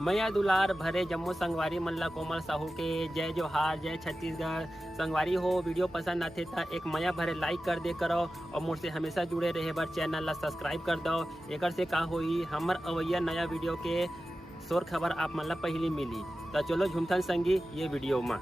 मैया दुलार भरे जम्मू संगवारी मल्ला कोमल साहू के जय जोहार, जय छत्तीसगढ़। संगवारी हो वीडियो पसंद आते तो एक मैया भरे लाइक कर दे करो और मुझसे हमेशा जुड़े रहे बर चैनल ला सब्सक्राइब कर दो। एक से का होई हमर अवैया नया वीडियो के शोर खबर आप मन ला पहली मिली। तो चलो झुमथन संगी ये वीडियो में।